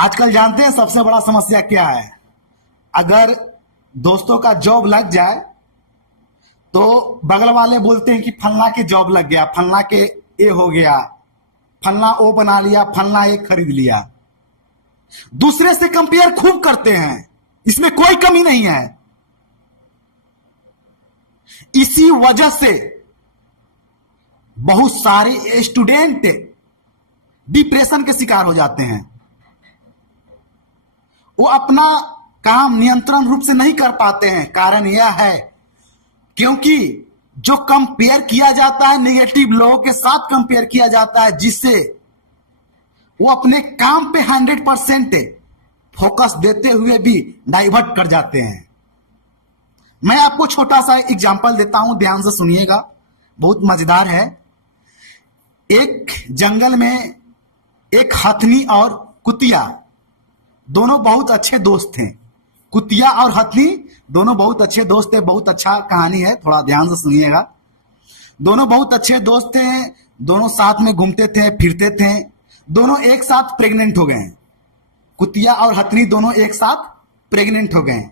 आजकल जानते हैं सबसे बड़ा समस्या क्या है। अगर दोस्तों का जॉब लग जाए तो बगल वाले बोलते हैं कि फलना के जॉब लग गया, फलना के ये हो गया, फलना वो बना लिया, फलना ये खरीद लिया। दूसरे से कंपेयर खूब करते हैं, इसमें कोई कमी नहीं है। इसी वजह से बहुत सारे स्टूडेंट डिप्रेशन के शिकार हो जाते हैं। वो अपना काम नियंत्रण रूप से नहीं कर पाते हैं। कारण यह है क्योंकि जो कंपेयर किया जाता है, नेगेटिव लोगों के साथ कंपेयर किया जाता है, जिससे वो अपने काम पे 100% फोकस देते हुए भी डाइवर्ट कर जाते हैं। मैं आपको छोटा सा एग्जांपल देता हूं, ध्यान से सुनिएगा, बहुत मजेदार है। एक जंगल में एक हथनी और कुतिया दोनों बहुत अच्छे दोस्त थे। कुतिया और हथनी दोनों बहुत अच्छे दोस्त थे। बहुत अच्छा कहानी है, थोड़ा ध्यान से सुनिएगा। दोनों बहुत अच्छे दोस्त थे, दोनों साथ में घूमते थे, फिरते थे। दोनों एक साथ प्रेग्नेंट हो गए। कुतिया और हथनी दोनों एक साथ प्रेग्नेंट हो गए।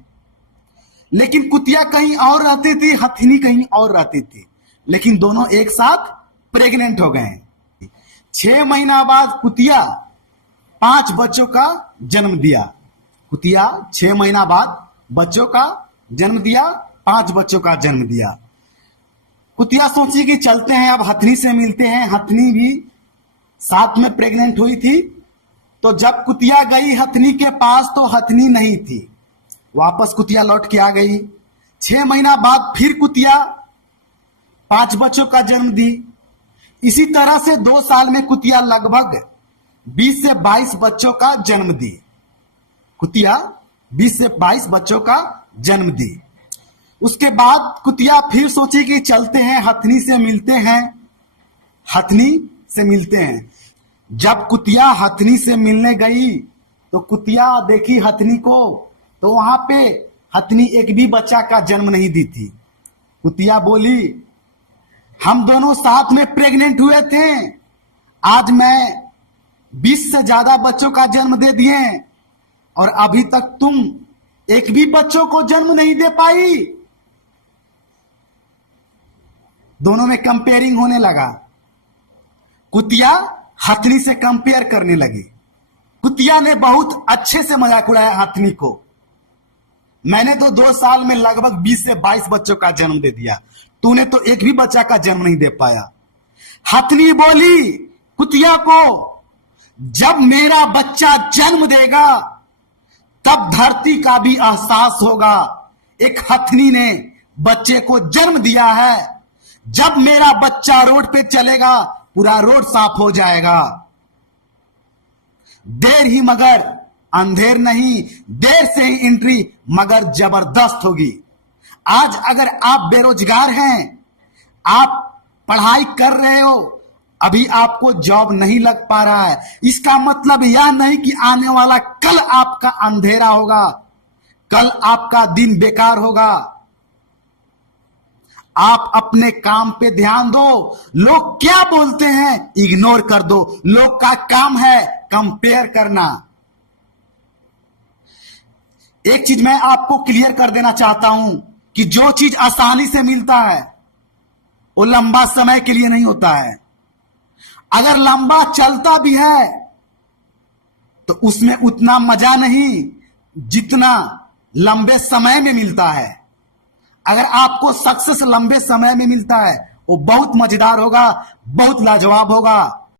लेकिन कुतिया कहीं और रहती थी, हथनी कहीं और रहती थी, लेकिन दोनों एक साथ प्रेग्नेंट हो गए। 6 महीना बाद कुतिया 5 बच्चों का जन्म दिया। कुतिया 6 महीना बाद बच्चों का जन्म दिया, 5 बच्चों का जन्म दिया। कुतिया सोची कि चलते हैं, अब हथनी से मिलते हैं। हथनी भी साथ में प्रेग्नेंट हुई थी। तो जब कुतिया गई हथनी के पास तो हथनी नहीं थी। वापस कुतिया लौट के आ गई। 6 महीना बाद फिर कुतिया 5 बच्चों का जन्म दी। इसी तरह से 2 साल में कुतिया लगभग 20 से 22 बच्चों का जन्म दी। कुतिया 20 से 22 बच्चों का जन्म दी। उसके बाद कुतिया फिर सोची कि चलते हैं, हथनी से मिलते हैं। हथनी से मिलते हैं। जब कुतिया हथनी से मिलने गई तो कुतिया देखी हथनी को, तो वहां पे हथनी एक भी बच्चा का जन्म नहीं दी थी। कुतिया बोली, हम दोनों साथ में प्रेग्नेंट हुए थे, आज मैं 20 से ज्यादा बच्चों का जन्म दे दिए और अभी तक तुम एक भी बच्चों को जन्म नहीं दे पाई। दोनों में कंपेयरिंग होने लगा। कुतिया हथनी से कंपेयर करने लगी। कुतिया ने बहुत अच्छे से मजाक उड़ाया हथनी को, मैंने तो 2 साल में लगभग 20 से 22 बच्चों का जन्म दे दिया, तूने तो एक भी बच्चा का जन्म नहीं दे पाया। हथनी बोली कुतिया को, जब मेरा बच्चा जन्म देगा तब धरती का भी एहसास होगा। एक हथनी ने बच्चे को जन्म दिया है। जब मेरा बच्चा रोड पे चलेगा पूरा रोड साफ हो जाएगा। देर ही मगर अंधेर नहीं, देर से ही एंट्री मगर जबरदस्त होगी। आज अगर आप बेरोजगार हैं, आप पढ़ाई कर रहे हो, अभी आपको जॉब नहीं लग पा रहा है, इसका मतलब यह नहीं कि आने वाला कल आपका अंधेरा होगा, कल आपका दिन बेकार होगा। आप अपने काम पे ध्यान दो। लोग क्या बोलते हैं इग्नोर कर दो। लोग का काम है कंपेयर करना। एक चीज मैं आपको क्लियर कर देना चाहता हूं कि जो चीज आसानी से मिलता है वो लंबा समय के लिए नहीं होता है। अगर लंबा चलता भी है तो उसमें उतना मजा नहीं जितना लंबे समय में मिलता है। अगर आपको सक्सेस लंबे समय में मिलता है वो बहुत मजेदार होगा, बहुत लाजवाब होगा।